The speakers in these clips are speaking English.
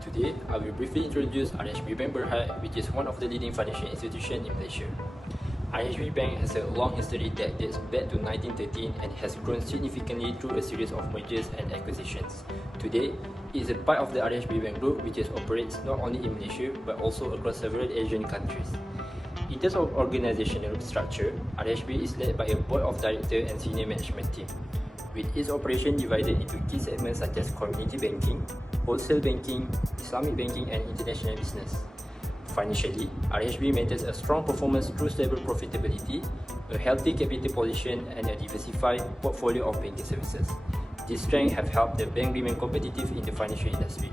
Today, I will briefly introduce RHB Bank Berhad, which is one of the leading financial institutions in Malaysia. RHB Bank has a long history that dates back to 1913 and has grown significantly through a series of mergers and acquisitions. Today, it is a part of the RHB Bank Group, which operates not only in Malaysia but also across several Asian countries. In terms of organizational structure, RHB is led by a board of directors and senior management team, with its operation divided into key segments such as community banking, wholesale banking, Islamic banking, and international business. Financially, RHB maintains a strong performance through stable profitability, a healthy capital position, and a diversified portfolio of banking services. These strengths have helped the bank remain competitive in the financial industry.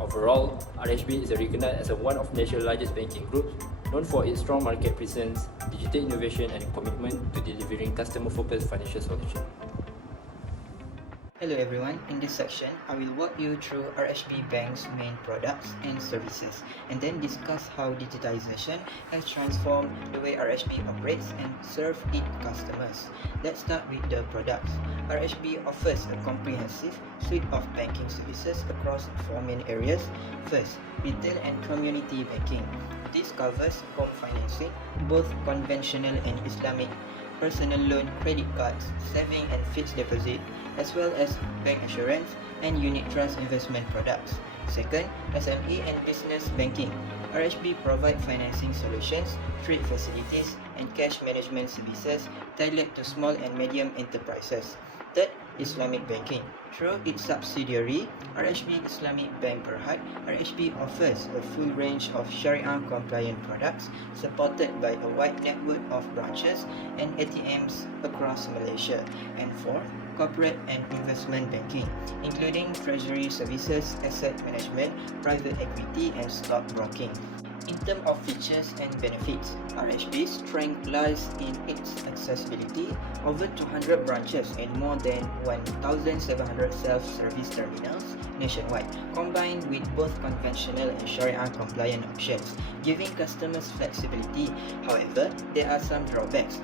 Overall, RHB is recognized as one of Malaysia's largest banking groups, known for its strong market presence, digital innovation, and commitment to delivering customer-focused financial solutions. Hello everyone, in this section, I will walk you through RHB Bank's main products and services and then discuss how digitization has transformed the way RHB operates and serves its customers. Let's start with the products. RHB offers a comprehensive suite of banking services across four main areas. First, retail and community banking. This covers home financing, both conventional and Islamic, personal loan, credit cards, saving and fixed deposit, as well as bank assurance and unit trust investment products. Second, SME and business banking. RHB provide financing solutions, trade facilities, and cash management services tailored to small and medium enterprises. Third, Islamic banking. Through its subsidiary, RHB Islamic Bank Berhad, RHB offers a full range of Sharia-compliant products supported by a wide network of branches and ATMs across Malaysia. And fourth, corporate and investment banking, including treasury services, asset management, private equity, and stock broking. In terms of features and benefits, RHB's strength lies in its accessibility, over 200 branches and more than 1,700 self-service terminals nationwide, combined with both conventional and Sharia-compliant options, giving customers flexibility. However, there are some drawbacks.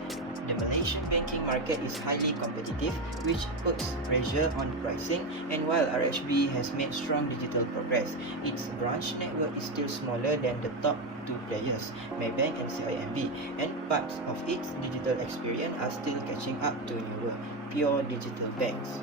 The Malaysian banking market is highly competitive, which puts pressure on pricing, and while RHB has made strong digital progress, its branch network is still smaller than the top two players, Maybank and CIMB, and parts of its digital experience are still catching up to newer, pure digital banks.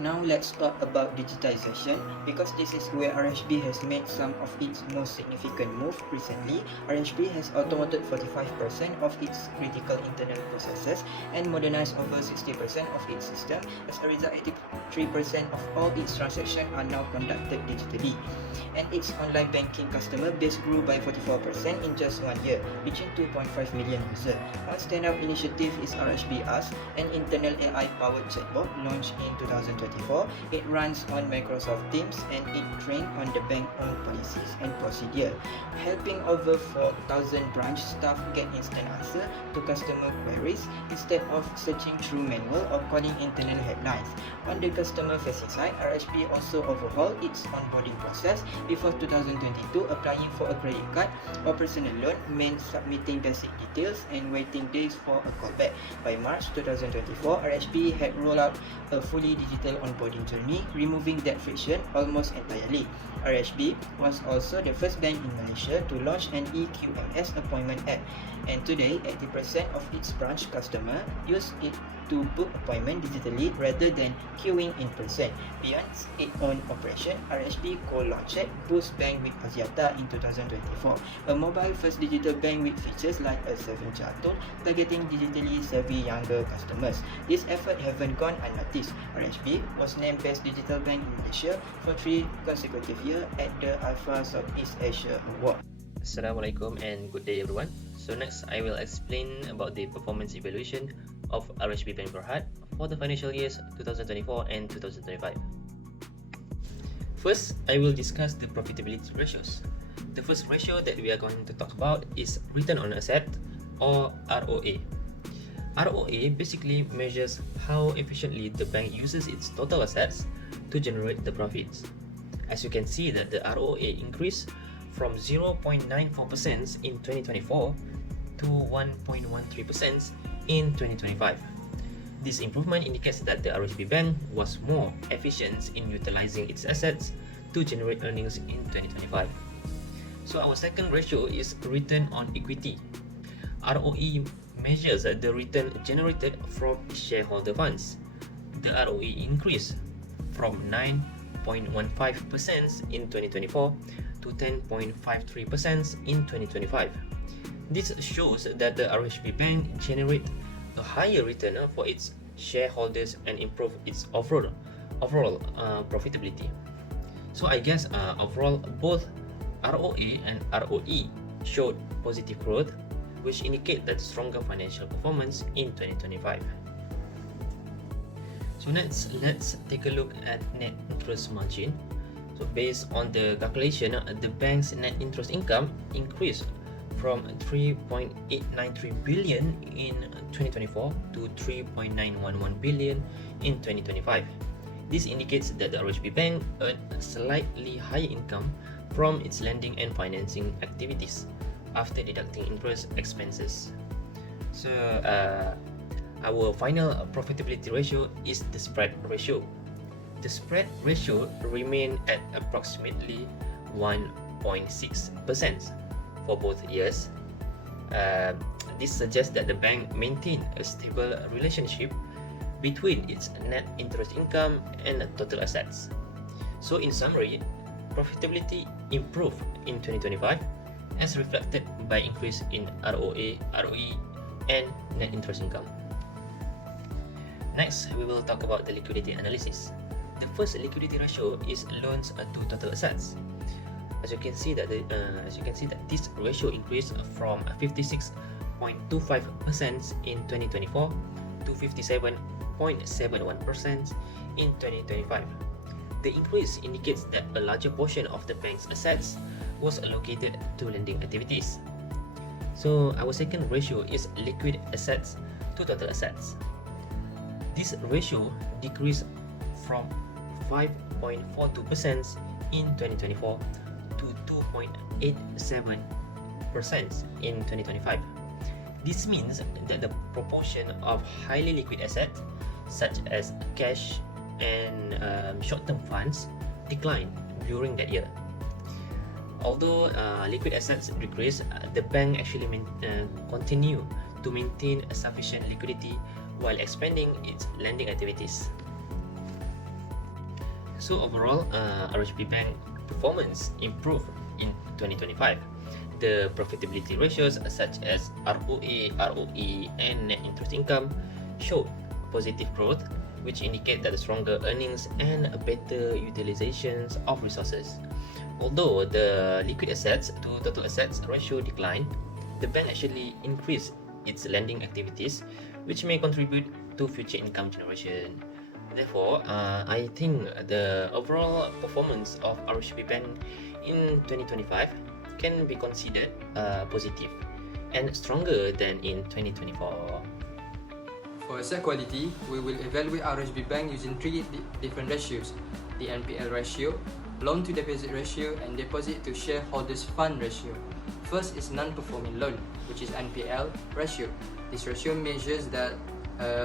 Now let's talk about digitization, because this is where RHB has made some of its most significant moves recently. RHB has automated 45% of its critical internal processes and modernized over 60% of its system. As a result, 83% of all its transactions are now conducted digitally. And its online banking customer base grew by 44% in just 1 year, reaching 2.5 million users. One standout initiative is RHB Ask, an internal AI-powered chatbot launched in 2024. It runs on Microsoft Teams and it trained on the bank-owned policies and procedure, helping over 4,000 branch staff get instant answer to customer queries instead of searching through manual or calling internal headlines. On the customer-facing side, RHB also overhauled its onboarding process. Before 2022, applying for a credit card or personal loan meant submitting basic details and waiting days for a callback. By March 2024, RHB had rolled out a fully digital onboarding journey, removing that friction almost entirely. RHB was also the first bank in Malaysia to launch an EQMS appointment app, and today 80% of its branch customers use it to book appointment digitally rather than queuing in person. Beyond its own operation, RHB co-launched Boost Bank with Axiata in 2024, a mobile-first digital bank with features like a saving tool targeting digitally savvy younger customers. This effort haven't gone unnoticed. RHB was named Best Digital Bank in Malaysia for 3 consecutive years at the Alpha Southeast Asia Award. Assalamualaikum and good day everyone. So next I will explain about the performance evaluation of RHB Bank Berhad for the financial years 2024 and 2025. First, I will discuss the profitability ratios. The first ratio that we are going to talk about is return on asset, or ROA. ROA basically measures how efficiently the bank uses its total assets to generate the profits. As you can see that the ROA increased from 0.94% in 2024 to 1.13% in 2025. This improvement indicates that the RHB Bank was more efficient in utilizing its assets to generate earnings in 2025. So our second ratio is return on equity. ROE measures the return generated from shareholder funds. The ROE increased from 9.15% in 2024 to 10.53% in 2025. This shows that the RHB Bank generate a higher return for its shareholders and improve its overall profitability. So I guess overall both ROA and ROE showed positive growth, which indicate that stronger financial performance in 2025. So next, let's take a look at net interest margin. So based on the calculation, the bank's net interest income increased from 3.893 billion in 2024 to 3.911 billion in 2025. This indicates that the RHB Bank earned a slightly higher income from its lending and financing activities after deducting interest expenses. So our final profitability ratio is the spread ratio. The spread ratio remained at approximately 1.6% for both years. This suggests that the bank maintained a stable relationship between its net interest income and total assets. So in summary, profitability improved in 2025 as reflected by increase in ROA, ROE, and net interest income. Next, we will talk about the liquidity analysis. The first liquidity ratio is loans to total assets. As you can see that this ratio increased from 56.25% in 2024 to 57.71% in 2025. The increase indicates that a larger portion of the bank's assets was allocated to lending activities. So our second ratio is liquid assets to total assets. This ratio decreased from 5.42% in 2024 to 2.87% in 2025. This means that the proportion of highly liquid assets such as cash and short-term funds declined during that year. Although liquid assets decreased, the bank actually continue to maintain a sufficient liquidity while expanding its lending activities. So overall, RHB Bank performance improved in 2025. The profitability ratios such as ROA, ROE, and net interest income showed positive growth, which indicate that the stronger earnings and better utilizations of resources. Although the liquid assets to total assets ratio declined, the bank actually increased its lending activities, which may contribute to future income generation. Therefore, I think the overall performance of RHB Bank in 2025 can be considered positive and stronger than in 2024. For asset quality, we will evaluate RHB Bank using three different ratios: the NPL ratio, loan to deposit ratio, and deposit to shareholders fund ratio. First is non-performing loan, which is NPL ratio. This ratio measures the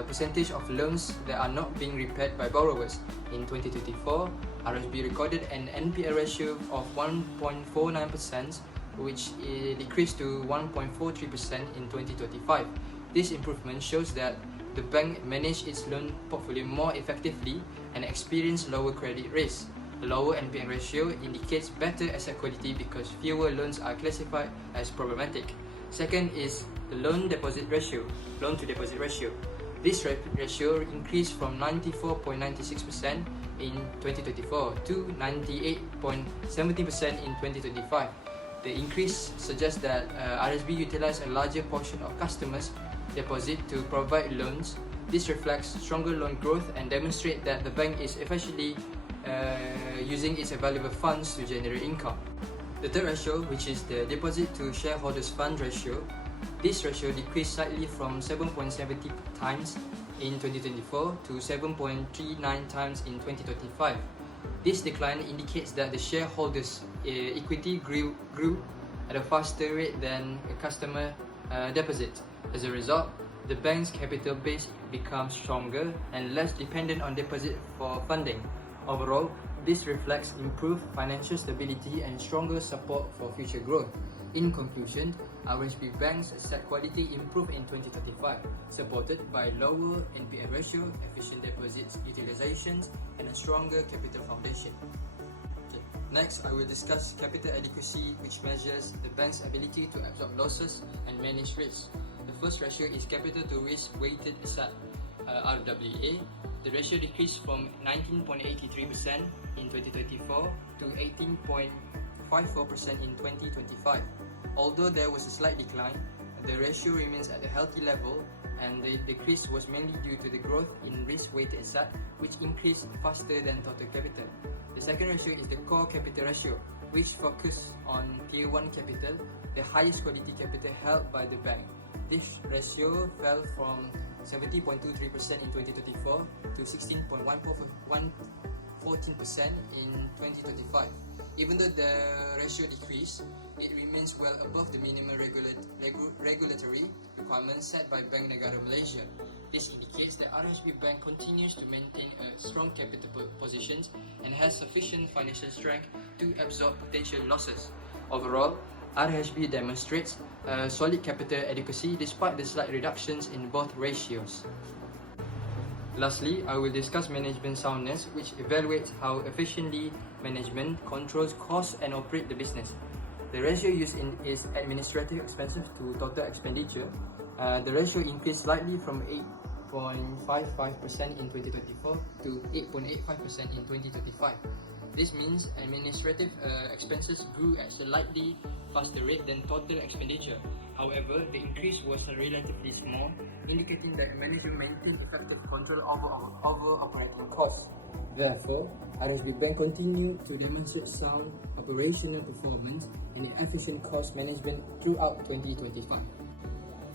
percentage of loans that are not being repaid by borrowers. In 2024, RHB recorded an NPL ratio of 1.49%, which decreased to 1.43% in 2025. This improvement shows that the bank managed its loan portfolio more effectively and experienced lower credit risk. A lower NPL ratio indicates better asset quality because fewer loans are classified as problematic. Second is the loan to deposit ratio. This ratio increased from 94.96% in 2024 to 98.70% in 2025. The increase suggests that RSB utilized a larger portion of customers' deposit to provide loans. This reflects stronger loan growth and demonstrates that the bank is efficiently using its available funds to generate income. The third ratio, which is the deposit to shareholders fund ratio, this ratio decreased slightly from 7.70 times in 2024 to 7.39 times in 2025. This decline indicates that the shareholders' equity grew at a faster rate than a customer deposit. As a result, the bank's capital base becomes stronger and less dependent on deposit for funding. Overall, This reflects improved financial stability and stronger support for future growth. In conclusion, RHB Bank's asset quality improved in 2025, supported by lower NPL ratio, efficient deposits utilizations, and a stronger capital foundation. Next, I will discuss capital adequacy, which measures the bank's ability to absorb losses and manage risks. The first ratio is capital to risk weighted asset (RWA). The ratio decreased from 19.83% in 2024 to 18.54% in 2025. Although there was a slight decline, the ratio remains at a healthy level, and the decrease was mainly due to the growth in risk-weighted asset, which increased faster than total capital. The second ratio is the core capital ratio, which focuses on Tier 1 capital, the highest quality capital held by the bank. This ratio fell from 70.23% in 2024 to 16.14% in 2025. Even though the ratio decreased, it remains well above the minimum regulatory requirements set by Bank Negara Malaysia. This indicates that RHB Bank continues to maintain a strong capital positions and has sufficient financial strength to absorb potential losses. Overall, RHB demonstrates a solid capital adequacy despite the slight reductions in both ratios. Lastly, I will discuss management soundness, which evaluates how efficiently management controls costs and operate the business. The ratio used is administrative expenses to total expenditure. The ratio increased slightly from 8.55% in 2024 to 8.85% in 2025. This means administrative expenses grew at a slightly faster rate than total expenditure. However, the increase was relatively small, indicating that management maintained effective control over operating costs. Therefore, RHB Bank continued to demonstrate sound operational performance and efficient cost management throughout 2025.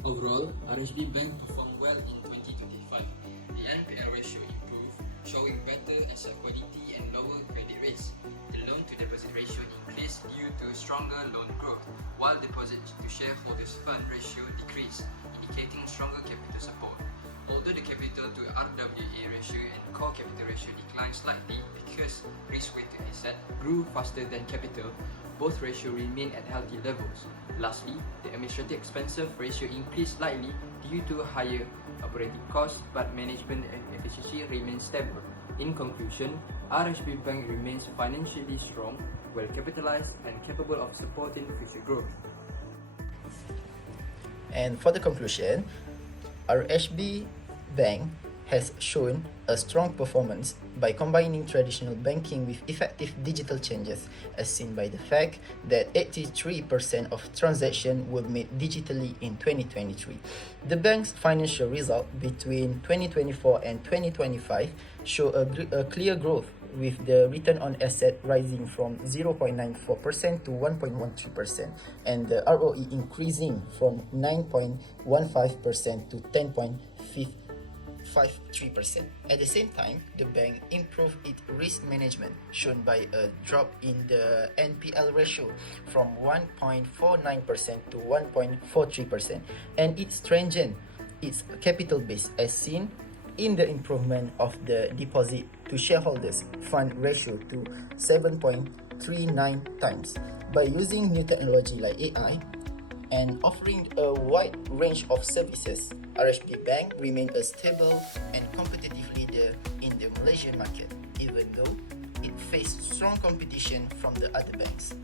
Overall, RHB Bank performed well in 2025. The NPL ratio improved, showing better asset quality and lower credit risk. The loan-to-deposit ratio increased due to stronger loan growth, while deposit to shareholders fund ratio decreased, indicating stronger capital support. Although the capital to RWA ratio and core capital ratio declined slightly because risk-weighted asset grew faster than capital, both ratios remain at healthy levels. Lastly, the administrative expenses ratio increased slightly due to higher operating costs, but management efficiency remains stable. In conclusion, RHB Bank remains financially strong, well capitalized, and capable of supporting future growth. And for the conclusion, RHB Bank has shown a strong performance by combining traditional banking with effective digital changes, as seen by the fact that 83% of transactions were made digitally in 2023. The bank's financial result between 2024 and 2025 show a clear growth, with the return on asset rising from 0.94% to 1.13% and the ROE increasing from 9.15% to 10.53%. At the same time, the bank improved its risk management, shown by a drop in the NPL ratio from 1.49% to 1.43%, and it strengthened its capital base, as seen in the improvement of the deposit to shareholders fund ratio to 7.39 times. By using new technology like AI and offering a wide range of services, RHB Bank remains a stable and competitive leader in the Malaysian market, even though it faced strong competition from the other banks.